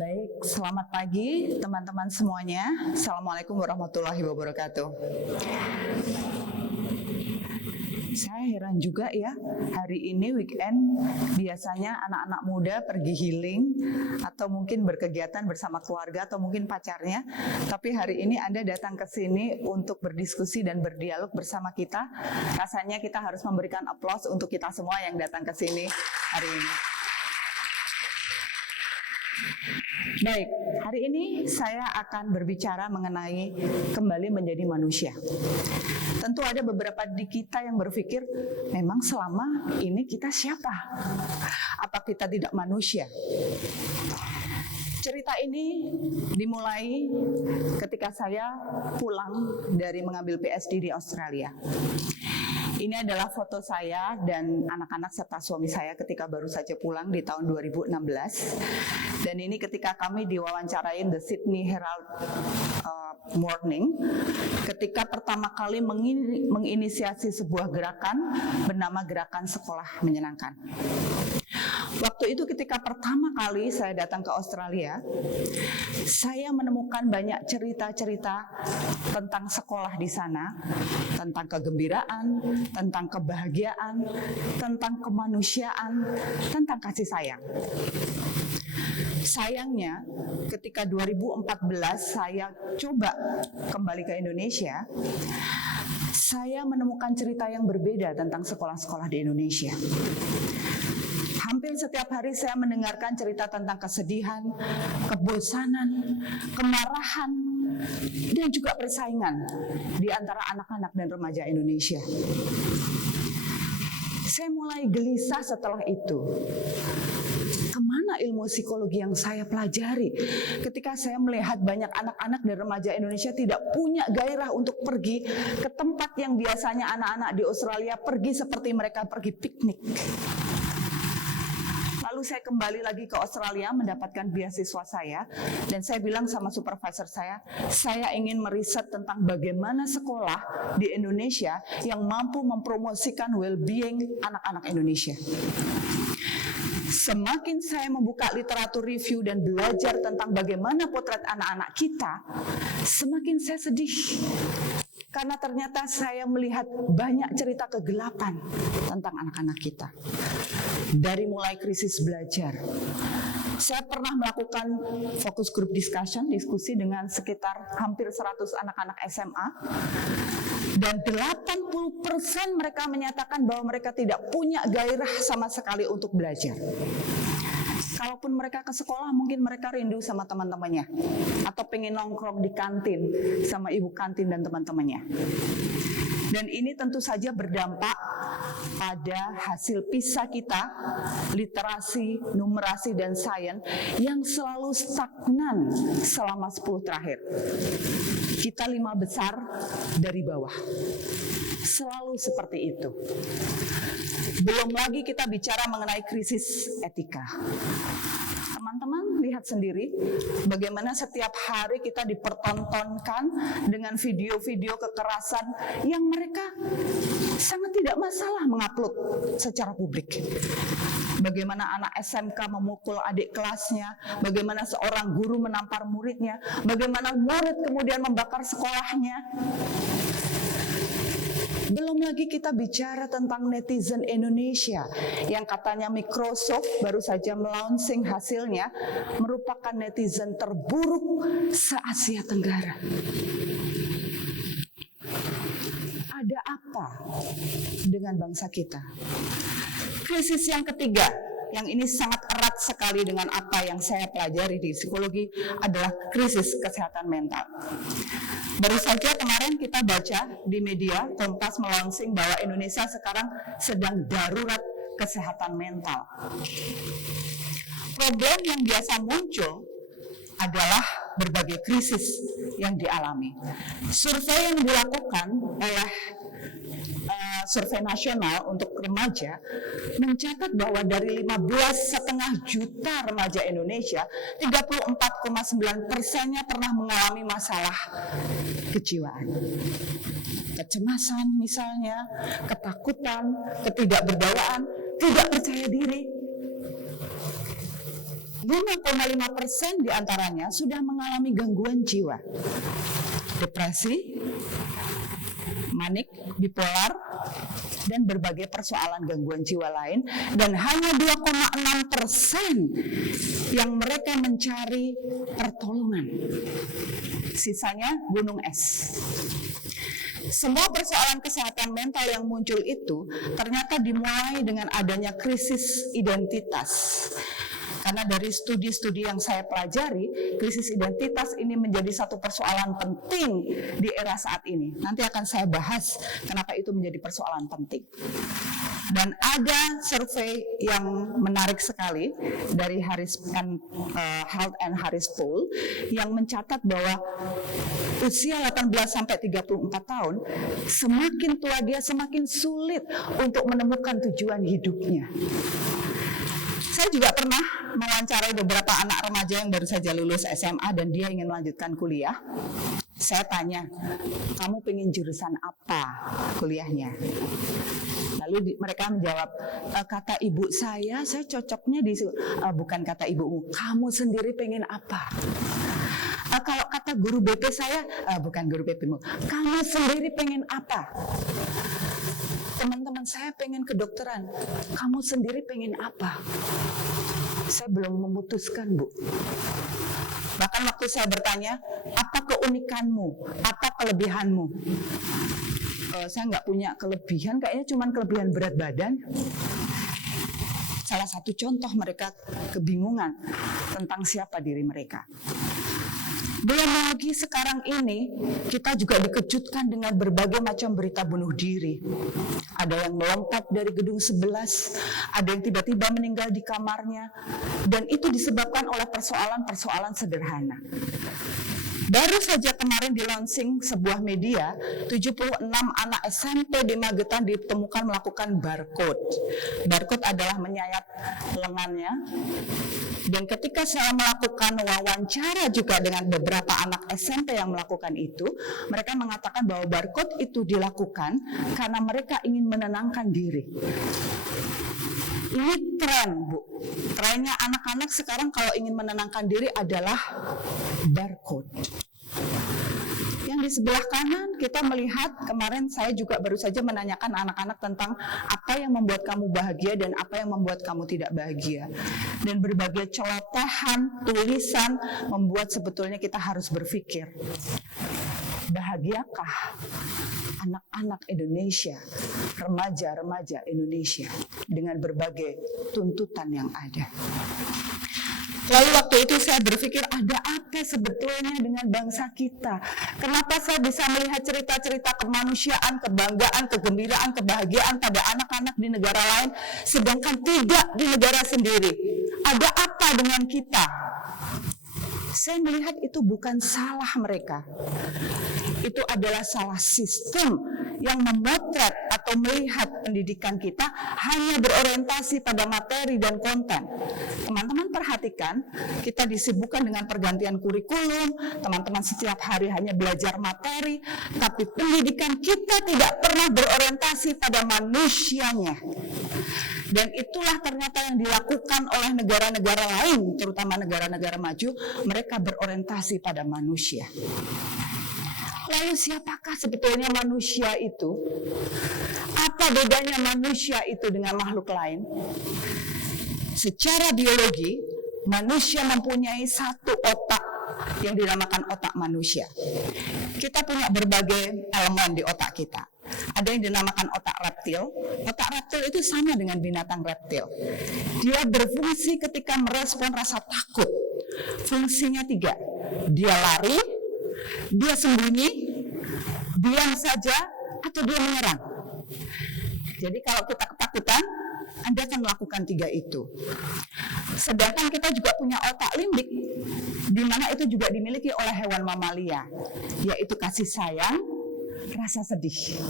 Baik, selamat pagi teman-teman semuanya. Assalamualaikum warahmatullahi wabarakatuh. Saya heran juga ya, hari ini weekend biasanya anak-anak muda pergi healing atau mungkin berkegiatan bersama keluarga atau mungkin pacarnya. Tapi hari ini Anda datang ke sini untuk berdiskusi dan berdialog bersama kita. Rasanya kita harus memberikan aplaus untuk kita semua yang datang ke sini hari ini. Baik, hari ini saya akan berbicara mengenai kembali menjadi manusia. Tentu ada beberapa di kita yang berpikir, memang selama ini kita siapa? Apa kita tidak manusia? Cerita ini dimulai ketika saya pulang dari mengambil PhD di Australia. Ini adalah foto saya dan anak-anak serta suami saya ketika baru saja pulang di tahun 2016. Dan ini ketika kami diwawancarain The Sydney Herald Morning, ketika pertama kali menginisiasi sebuah gerakan bernama Gerakan Sekolah Menyenangkan. Waktu itu ketika pertama kali saya datang ke Australia, saya menemukan banyak cerita-cerita tentang sekolah di sana, tentang kegembiraan, tentang kebahagiaan, tentang kemanusiaan, tentang kasih sayang. Sayangnya, ketika 2014 saya coba kembali ke Indonesia, saya menemukan cerita yang berbeda tentang sekolah-sekolah di Indonesia. Hampir setiap hari saya mendengarkan cerita tentang kesedihan, kebosanan, kemarahan, dan juga persaingan di antara anak-anak dan remaja Indonesia. Saya mulai gelisah setelah itu. Kemana ilmu psikologi yang saya pelajari ketika saya melihat banyak anak-anak dan remaja Indonesia tidak punya gairah untuk pergi ke tempat yang biasanya anak-anak di Australia pergi seperti mereka pergi piknik. Lalu saya kembali lagi ke Australia mendapatkan beasiswa saya dan saya bilang sama supervisor saya ingin meriset tentang bagaimana sekolah di Indonesia yang mampu mempromosikan well-being anak-anak Indonesia. Semakin saya membuka literatur review dan belajar tentang bagaimana potret anak-anak kita, semakin saya sedih. Karena ternyata saya melihat banyak cerita kegelapan tentang anak-anak kita. Dari mulai krisis belajar. Saya pernah melakukan focus group discussion, diskusi dengan sekitar hampir 100 anak-anak SMA. Dan 80% mereka menyatakan bahwa mereka tidak punya gairah sama sekali untuk belajar. Kalaupun mereka ke sekolah, mungkin mereka rindu sama teman-temannya. Atau pengen nongkrong di kantin sama ibu kantin dan teman-temannya. Dan ini tentu saja berdampak pada hasil PISA kita, literasi, numerasi, dan sains yang selalu stagnan selama 10 terakhir. Kita 5 besar dari bawah. Selalu seperti itu. Belum lagi kita bicara mengenai krisis etika. Teman-teman lihat sendiri bagaimana setiap hari kita dipertontonkan dengan video-video kekerasan yang mereka sangat tidak masalah mengupload secara publik. Bagaimana anak SMK memukul adik kelasnya, bagaimana seorang guru menampar muridnya, bagaimana murid kemudian membakar sekolahnya. Belum lagi kita bicara tentang netizen Indonesia yang katanya Microsoft baru saja melaunching hasilnya merupakan netizen terburuk se-Asia Tenggara. Ada apa dengan bangsa kita? Krisis yang ketiga, yang ini sangat erat sekali dengan apa yang saya pelajari di psikologi adalah krisis kesehatan mental. Baru saja kemarin kita baca di media, Kompas melaunching bahwa Indonesia sekarang sedang darurat kesehatan mental. Problem yang biasa muncul adalah berbagai krisis yang dialami. Survei yang dilakukan oleh survei nasional untuk remaja mencatat bahwa dari 15,5 juta remaja Indonesia, 34,9%-nya pernah mengalami masalah kejiwaan. Kecemasan misalnya, ketakutan, ketidakberdayaan, tidak percaya diri. 5,5% diantaranya sudah mengalami gangguan jiwa, depresi, manik, bipolar, dan berbagai persoalan gangguan jiwa lain, dan hanya 2,6% yang mereka mencari pertolongan. Sisanya gunung es. Semua persoalan kesehatan mental yang muncul itu ternyata dimulai dengan adanya krisis identitas. Karena dari studi-studi yang saya pelajari, krisis identitas ini menjadi satu persoalan penting di era saat ini. Nanti akan saya bahas kenapa itu menjadi persoalan penting. Dan ada survei yang menarik sekali dari Health and Harris Poll yang mencatat bahwa usia 18 sampai 34 tahun, semakin tua dia semakin sulit untuk menemukan tujuan hidupnya. Saya juga pernah mewawancarai beberapa anak remaja yang baru saja lulus SMA dan dia ingin melanjutkan kuliah. Saya tanya, kamu pengen jurusan apa kuliahnya? Lalu mereka menjawab, kata ibu saya cocoknya di bukan kata ibumu, kamu sendiri pengen apa? Kalau kata guru BP saya, bukan guru BP-mu, kamu sendiri pengen apa? Teman-teman saya pengen kedokteran, kamu sendiri pengen apa? Saya belum memutuskan, Bu. Bahkan waktu saya bertanya, apa keunikanmu, apa kelebihanmu? Saya nggak punya kelebihan, kayaknya cuma kelebihan berat badan. Salah satu contoh mereka kebingungan tentang siapa diri mereka. Belum lagi sekarang ini kita juga dikejutkan dengan berbagai macam berita bunuh diri. Ada yang melompat dari gedung 11, ada yang tiba-tiba meninggal di kamarnya, dan itu disebabkan oleh persoalan-persoalan sederhana. Baru saja kemarin di launching sebuah media, 76 anak SMP di Magetan ditemukan melakukan barcode. Barcode adalah menyayat lengannya. Dan ketika saya melakukan wawancara juga dengan beberapa anak SMP yang melakukan itu, mereka mengatakan bahwa barcode itu dilakukan karena mereka ingin menenangkan diri. Ini tren, Bu. Trennya anak-anak sekarang kalau ingin menenangkan diri adalah barcode. Yang di sebelah kanan kita melihat, kemarin saya juga baru saja menanyakan anak-anak tentang apa yang membuat kamu bahagia dan apa yang membuat kamu tidak bahagia. Dan berbagai celotehan, tulisan membuat sebetulnya kita harus berpikir, bahagiakah anak-anak Indonesia, remaja-remaja Indonesia dengan berbagai tuntutan yang ada? Lalu waktu itu saya berpikir, ada apa sebetulnya dengan bangsa kita? Kenapa saya bisa melihat cerita-cerita kemanusiaan, kebanggaan, kegembiraan, kebahagiaan pada anak-anak di negara lain, sedangkan tidak di negara sendiri? Ada apa dengan kita? Saya melihat itu bukan salah mereka. Itu adalah salah sistem yang memotret atau melihat pendidikan kita hanya berorientasi pada materi dan konten. Teman-teman perhatikan, kita disibukkan dengan pergantian kurikulum, teman-teman setiap hari hanya belajar materi, tapi pendidikan kita tidak pernah berorientasi pada manusianya. Dan itulah ternyata yang dilakukan oleh negara-negara lain, terutama negara-negara maju, mereka berorientasi pada manusia. Lalu siapakah sebetulnya manusia itu? Apa bedanya manusia itu dengan makhluk lain? Secara biologi, manusia mempunyai satu otak yang dinamakan otak manusia. Kita punya berbagai elemen di otak kita. Ada yang dinamakan otak reptil. Otak reptil itu sama dengan binatang reptil. Dia berfungsi ketika merespon rasa takut. Fungsinya 3. Dia lari, dia sembunyi, diam saja, atau dia menyerang. Jadi kalau kita ketakutan, Anda akan melakukan 3 itu. Sedangkan kita juga punya otak limbik, di mana itu juga dimiliki oleh hewan mamalia, yaitu kasih sayang, rasa sedih.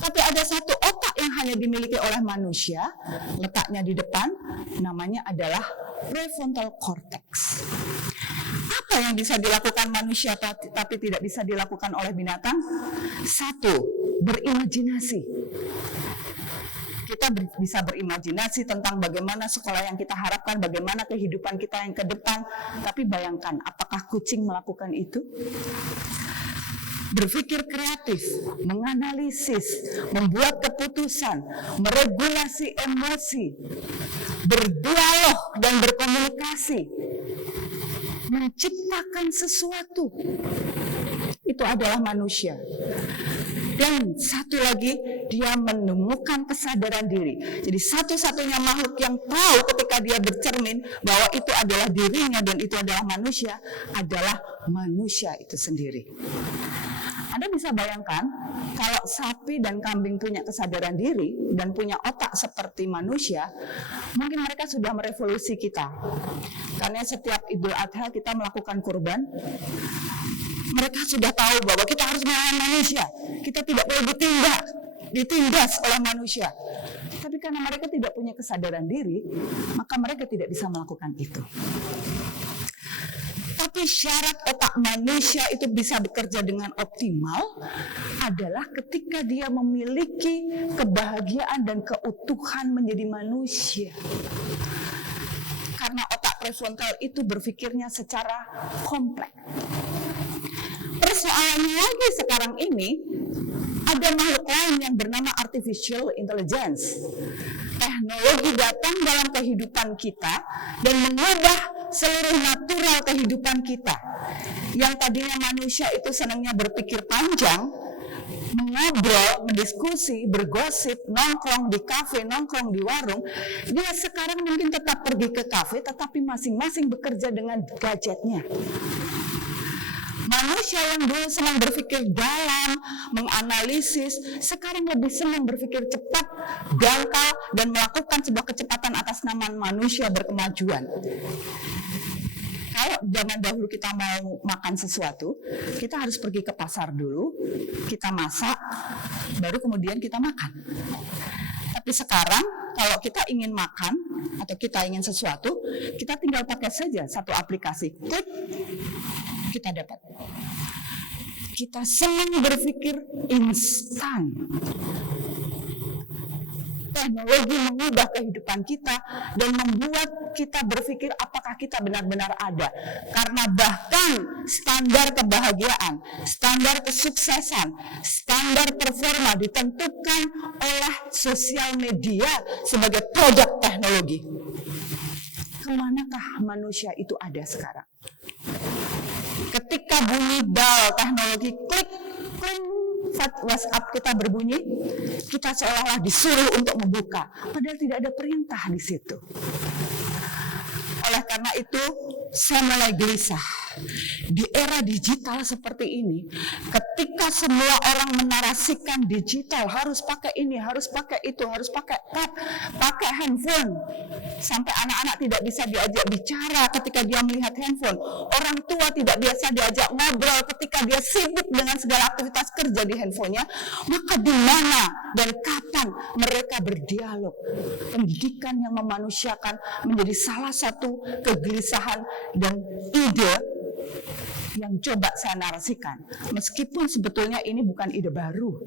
Tapi ada satu otak yang hanya dimiliki oleh manusia, letaknya di depan, namanya adalah prefrontal cortex. Apa yang bisa dilakukan manusia tapi tidak bisa dilakukan oleh binatang? 1, berimajinasi. Kita bisa berimajinasi tentang bagaimana sekolah yang kita harapkan, bagaimana kehidupan kita yang ke depan. Tapi bayangkan, apakah kucing melakukan itu? Berpikir kreatif, menganalisis, membuat keputusan, meregulasi emosi, berdialog dan berkomunikasi, menciptakan sesuatu. Itu adalah manusia. Dan satu lagi, dia menemukan kesadaran diri. Jadi satu-satunya makhluk yang tahu ketika dia bercermin bahwa itu adalah dirinya dan itu adalah manusia itu sendiri. Anda bisa bayangkan kalau sapi dan kambing punya kesadaran diri dan punya otak seperti manusia, mungkin mereka sudah merevolusi kita. Karena setiap Idul Adha kita melakukan kurban, mereka sudah tahu bahwa kita harus melawan manusia. Kita tidak boleh ditindas oleh manusia. Tapi karena mereka tidak punya kesadaran diri, maka mereka tidak bisa melakukan itu. Tapi syarat otak manusia itu bisa bekerja dengan optimal adalah ketika dia memiliki kebahagiaan dan keutuhan menjadi manusia. Karena otak prefrontal itu berpikirnya secara kompleks. Persoalannya lagi sekarang ini, ada makhluk lain yang bernama artificial intelligence. Teknologi datang dalam kehidupan kita dan mengubah seluruh natural kehidupan kita. Yang tadinya manusia itu senangnya berpikir panjang, mengobrol, berdiskusi, bergosip, nongkrong di kafe, nongkrong di warung, dia sekarang mungkin tetap pergi ke kafe, tetapi masing-masing bekerja dengan gadgetnya. Manusia yang dulu senang berpikir dalam, menganalisis, sekarang lebih senang berpikir cepat, dangkal, dan melakukan sebuah kecepatan atas nama manusia berkemajuan. Kalau zaman dahulu kita mau makan sesuatu, kita harus pergi ke pasar dulu, kita masak, baru kemudian kita makan. Tapi sekarang kalau kita ingin makan atau kita ingin sesuatu, kita tinggal pakai saja satu aplikasi, klik, kita dapat. Kita senang berpikir instan. Teknologi mengubah kehidupan kita dan membuat kita berpikir apakah kita benar-benar ada. Karena bahkan standar kebahagiaan, standar kesuksesan, standar performa ditentukan oleh sosial media sebagai produk teknologi. Kemanakah manusia itu ada sekarang? Ketika bunyi bel teknologi klik, WhatsApp kita berbunyi, kita seolah-olah disuruh untuk membuka, padahal tidak ada perintah di situ. Oleh karena itu, saya mulai gelisah. Di era digital seperti ini, ketika semua orang menarasikan digital, harus pakai ini, harus pakai itu, harus pakai tab, pakai handphone. Sampai anak-anak tidak bisa diajak bicara ketika dia melihat handphone. Orang tua tidak biasa diajak ngobrol ketika dia sibuk dengan segala aktivitas kerja di handphonenya. Maka di mana dan kapan mereka berdialog? Pendidikan yang memanusiakan menjadi salah satu kegelisahan dan ide yang coba saya narasikan. Meskipun sebetulnya ini bukan ide baru.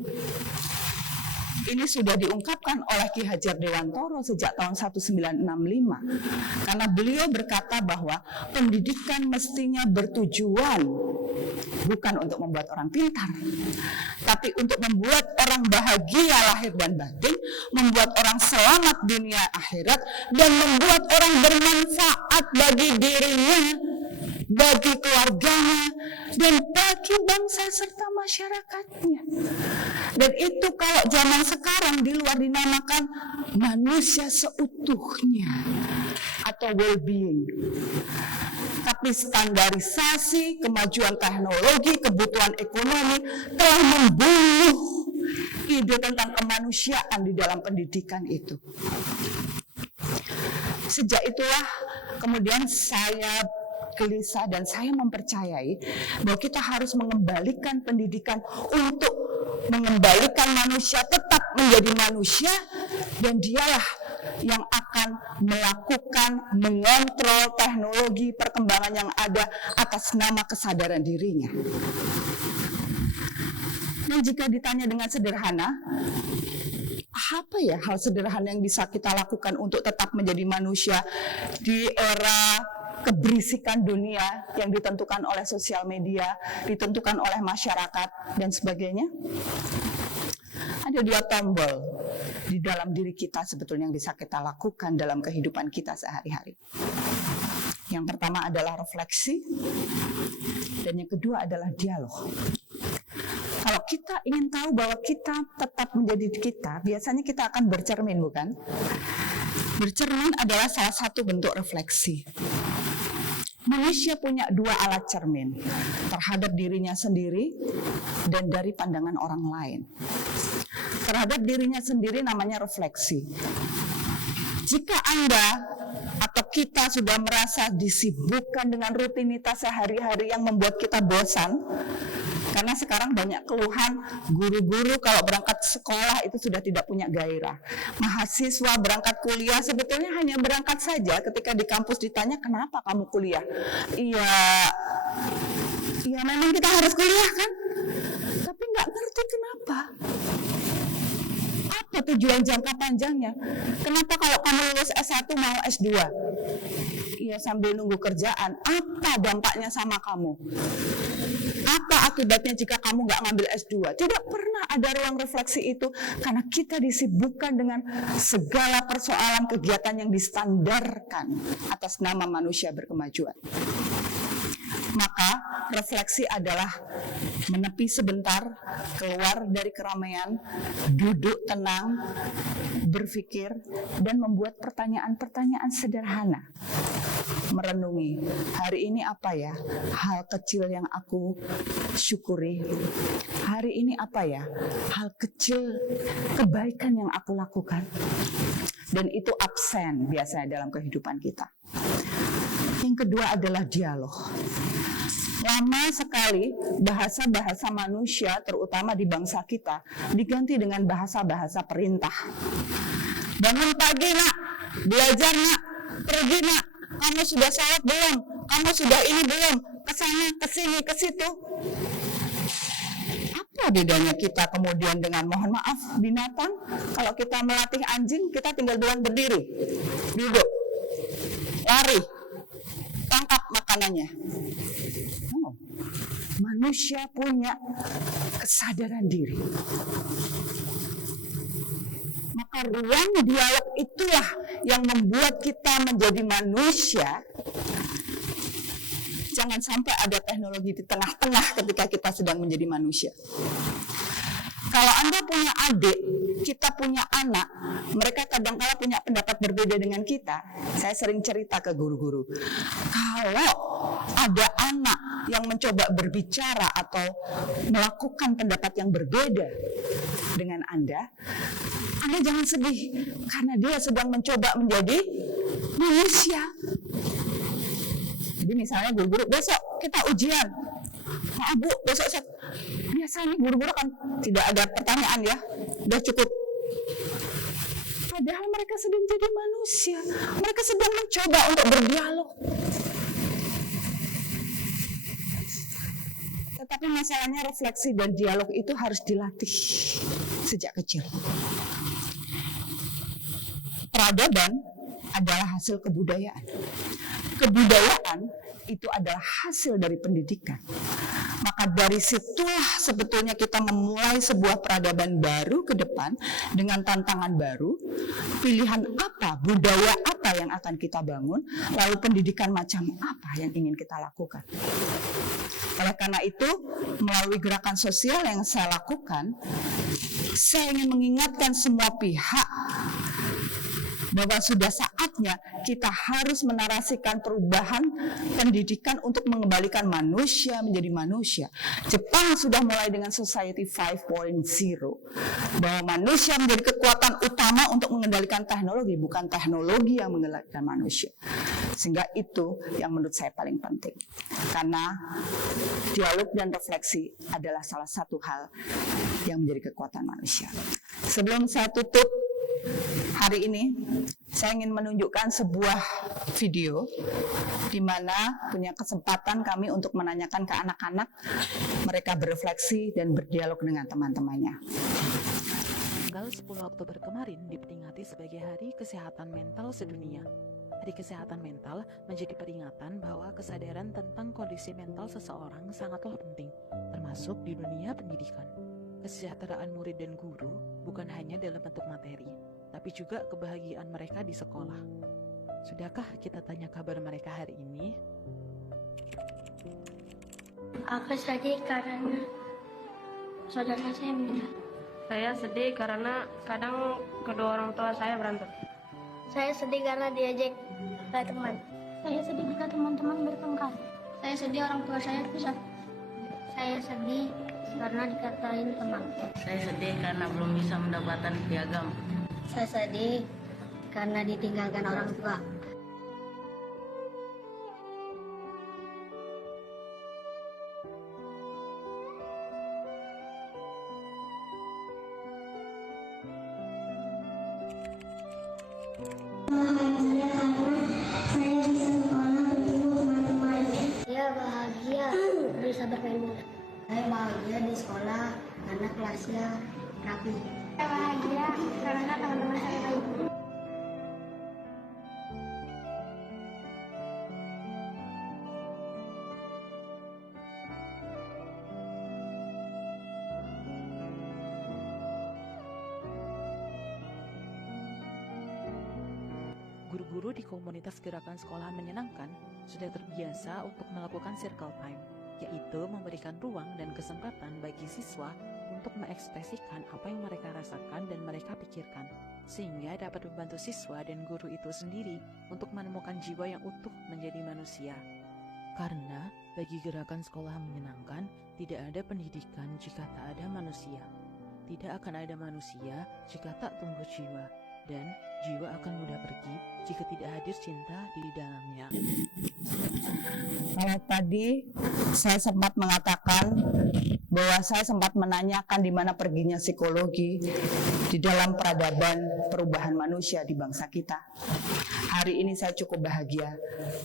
Ini sudah diungkapkan oleh Ki Hajar Dewantoro sejak tahun 1965. Karena beliau berkata bahwa pendidikan mestinya bertujuan bukan untuk membuat orang pintar, tapi untuk membuat orang bahagia lahir dan batin, membuat orang selamat dunia akhirat, dan membuat orang bermanfaat bagi dirinya, bagi keluarganya, dan bagi bangsa serta masyarakatnya. Dan itu kalau zaman sekarang di luar dinamakan manusia seutuhnya atau well-being. Tapi standarisasi, kemajuan teknologi, kebutuhan ekonomi telah membunuh ide tentang kemanusiaan di dalam pendidikan itu. Sejak itulah kemudian saya gelisah dan saya mempercayai bahwa kita harus mengembalikan pendidikan untuk mengembalikan manusia tetap menjadi manusia, dan dialah yang akan melakukan mengontrol teknologi perkembangan yang ada atas nama kesadaran dirinya. Dan jika ditanya dengan sederhana, Apa ya hal sederhana yang bisa kita lakukan untuk tetap menjadi manusia di era keberisikan dunia yang ditentukan oleh sosial media, ditentukan oleh masyarakat, dan sebagainya? Ada 2 tombol di dalam diri kita sebetulnya yang bisa kita lakukan dalam kehidupan kita sehari-hari. Yang pertama adalah refleksi, dan yang kedua adalah dialog. Kalau kita ingin tahu bahwa kita tetap menjadi kita, biasanya kita akan bercermin, bukan? Bercermin adalah salah satu bentuk refleksi. Manusia punya 2 alat cermin, terhadap dirinya sendiri dan dari pandangan orang lain. Terhadap dirinya sendiri namanya refleksi. Jika Anda atau kita sudah merasa disibukkan dengan rutinitas sehari-hari yang membuat kita bosan, karena sekarang banyak keluhan guru-guru kalau berangkat sekolah itu sudah tidak punya gairah. Mahasiswa berangkat kuliah sebetulnya hanya berangkat saja, ketika di kampus ditanya kenapa kamu kuliah? Iya memang kita harus kuliah kan? Tapi nggak ngerti kenapa. Apa tujuan jangka panjangnya? Kenapa kalau kamu lulus S1 mau S2? Iya sambil nunggu kerjaan. Apa dampaknya sama kamu? Apa akibatnya jika kamu nggak ngambil S2? Tidak pernah ada ruang refleksi itu, karena kita disibukkan dengan segala persoalan kegiatan yang distandarkan atas nama manusia berkemajuan. Maka refleksi adalah menepi sebentar, keluar dari keramaian, duduk tenang, berpikir, dan membuat pertanyaan-pertanyaan sederhana. Merenungi, hari ini apa ya hal kecil yang aku syukuri? Hari ini apa ya hal kecil kebaikan yang aku lakukan? Dan itu absen biasanya dalam kehidupan kita. Yang kedua adalah dialog. Lama sekali bahasa-bahasa manusia, terutama di bangsa kita, diganti dengan bahasa-bahasa perintah. Bangun pagi nak, belajar nak, pergi nak, kamu sudah sholat belum, kamu sudah ini belum, kesana, kesini, kesitu. Apa bedanya kita kemudian dengan, mohon maaf, binatang? Kalau kita melatih anjing, kita tinggal bilang berdiri, duduk, lari, tangkap makanannya. Oh, manusia punya kesadaran diri. Maka ruang dialog itulah yang membuat kita menjadi manusia. Jangan sampai ada teknologi di tengah-tengah ketika kita sedang menjadi manusia. Kalau Anda punya adik, kita punya anak, mereka kadang-kala punya pendapat berbeda dengan kita. Saya sering cerita ke guru-guru, kalau ada anak yang mencoba berbicara atau melakukan pendapat yang berbeda dengan Anda jangan sedih, karena dia sedang mencoba menjadi manusia. Jadi misalnya guru-guru, besok kita ujian. Maaf Bu, besok saya... Biasanya guru-guru kan tidak ada pertanyaan ya, udah cukup. Padahal mereka sedang jadi manusia, mereka sedang mencoba untuk berdialog. Tetapi masalahnya refleksi dan dialog itu harus dilatih sejak kecil. Peradaban adalah hasil kebudayaan. Kebudayaan itu adalah hasil dari pendidikan. Maka dari situlah sebetulnya kita memulai sebuah peradaban baru ke depan dengan tantangan baru, pilihan apa, budaya apa yang akan kita bangun, lalu pendidikan macam apa yang ingin kita lakukan. Oleh karena itu, melalui gerakan sosial yang saya lakukan, saya ingin mengingatkan semua pihak bahwa sudah saatnya kita harus menarasikan perubahan pendidikan untuk mengembalikan manusia menjadi manusia. Jepang sudah mulai dengan Society 5.0, bahwa manusia menjadi kekuatan utama untuk mengendalikan teknologi, bukan teknologi yang mengendalikan manusia. Sehingga itu yang menurut saya paling penting. Karena dialog dan refleksi adalah salah satu hal yang menjadi kekuatan manusia. Sebelum saya tutup hari ini, saya ingin menunjukkan sebuah video di mana punya kesempatan kami untuk menanyakan ke anak-anak, mereka berefleksi dan berdialog dengan teman-temannya. Tanggal 10 Oktober kemarin diperingati sebagai Hari Kesehatan Mental Sedunia. Hari Kesehatan Mental menjadi peringatan bahwa kesadaran tentang kondisi mental seseorang sangatlah penting, termasuk di dunia pendidikan. Kesejahteraan murid dan guru bukan hanya dalam bentuk materi, tapi juga kebahagiaan mereka di sekolah. Sudahkah kita tanya kabar mereka hari ini? Aku sedih karena saudara saya meninggal. Saya sedih karena kadang kedua orang tua saya berantem. Saya sedih karena diajak oleh teman. Saya sedih jika teman-teman bertengkar. Saya sedih orang tua saya pisah. Saya sedih karena dikatain teman. Saya sedih karena belum bisa mendapatkan piagam. Saya sedih karena ditinggalkan orang tua. Saya bahagia bisa bermain bola. Saya bahagia di sekolah karena kelasnya rapi. Saya bahagia karena teman-teman saya baik. Guru-guru di komunitas gerakan sekolah menyenangkan sudah terbiasa untuk melakukan circle time, yaitu memberikan ruang dan kesempatan bagi siswa untuk mengekspresikan apa yang mereka rasakan dan mereka pikirkan, sehingga dapat membantu siswa dan guru itu sendiri untuk menemukan jiwa yang utuh menjadi manusia. Karena bagi gerakan sekolah menyenangkan, tidak ada pendidikan jika tak ada manusia. Tidak akan ada manusia jika tak tumbuh jiwa. Dan jiwa akan mudah pergi jika tidak hadir cinta di dalamnya. Kalau tadi saya sempat mengatakan bahwa saya sempat menanyakan di mana perginya psikologi di dalam peradaban perubahan manusia di bangsa kita. Hari ini saya cukup bahagia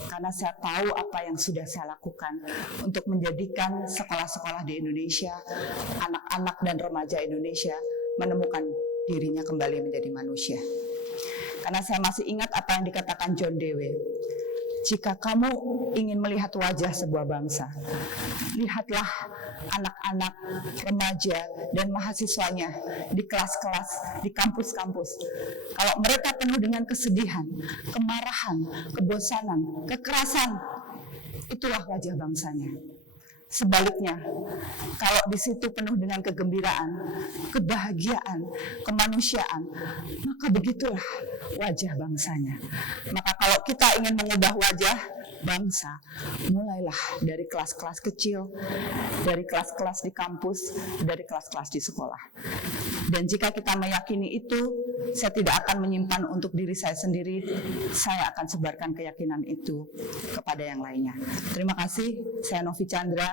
karena saya tahu apa yang sudah saya lakukan untuk menjadikan sekolah-sekolah di Indonesia, anak-anak dan remaja Indonesia menemukan dirinya kembali menjadi manusia. Karena saya masih ingat apa yang dikatakan John Dewey. Jika kamu ingin melihat wajah sebuah bangsa, lihatlah anak-anak, remaja, dan mahasiswanya di kelas-kelas, di kampus-kampus. Kalau mereka penuh dengan kesedihan, kemarahan, kebosanan, kekerasan, itulah wajah bangsanya. Sebaliknya, kalau di situ penuh dengan kegembiraan, kebahagiaan, kemanusiaan, maka begitulah wajah bangsanya. Maka kalau kita ingin mengubah wajah bangsa, mulailah dari kelas-kelas kecil, dari kelas-kelas di kampus, dari kelas-kelas di sekolah. Dan jika kita meyakini itu, saya tidak akan menyimpan untuk diri saya sendiri, saya akan sebarkan keyakinan itu kepada yang lainnya. Terima kasih, saya Novi Chandra,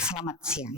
selamat siang.